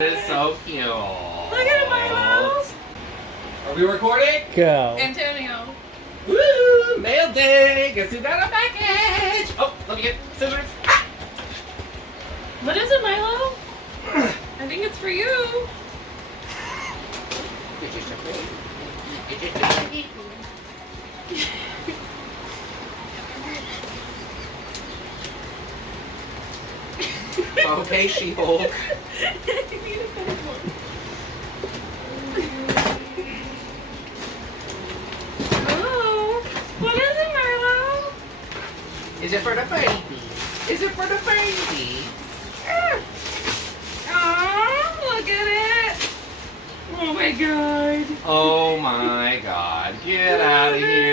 It's so cute. Look at it, Milo. Are we recording? Go. Antonio. Woo! Mail day! Guess who got a package? Oh, let me get scissors. Ah! What is it, Milo? I think it's for you. Okay, She-Hulk. Oh, what is it, Milo? Is it for the baby? Is it for the baby? Oh, look at it. Oh my god. Oh my god. Get out of here.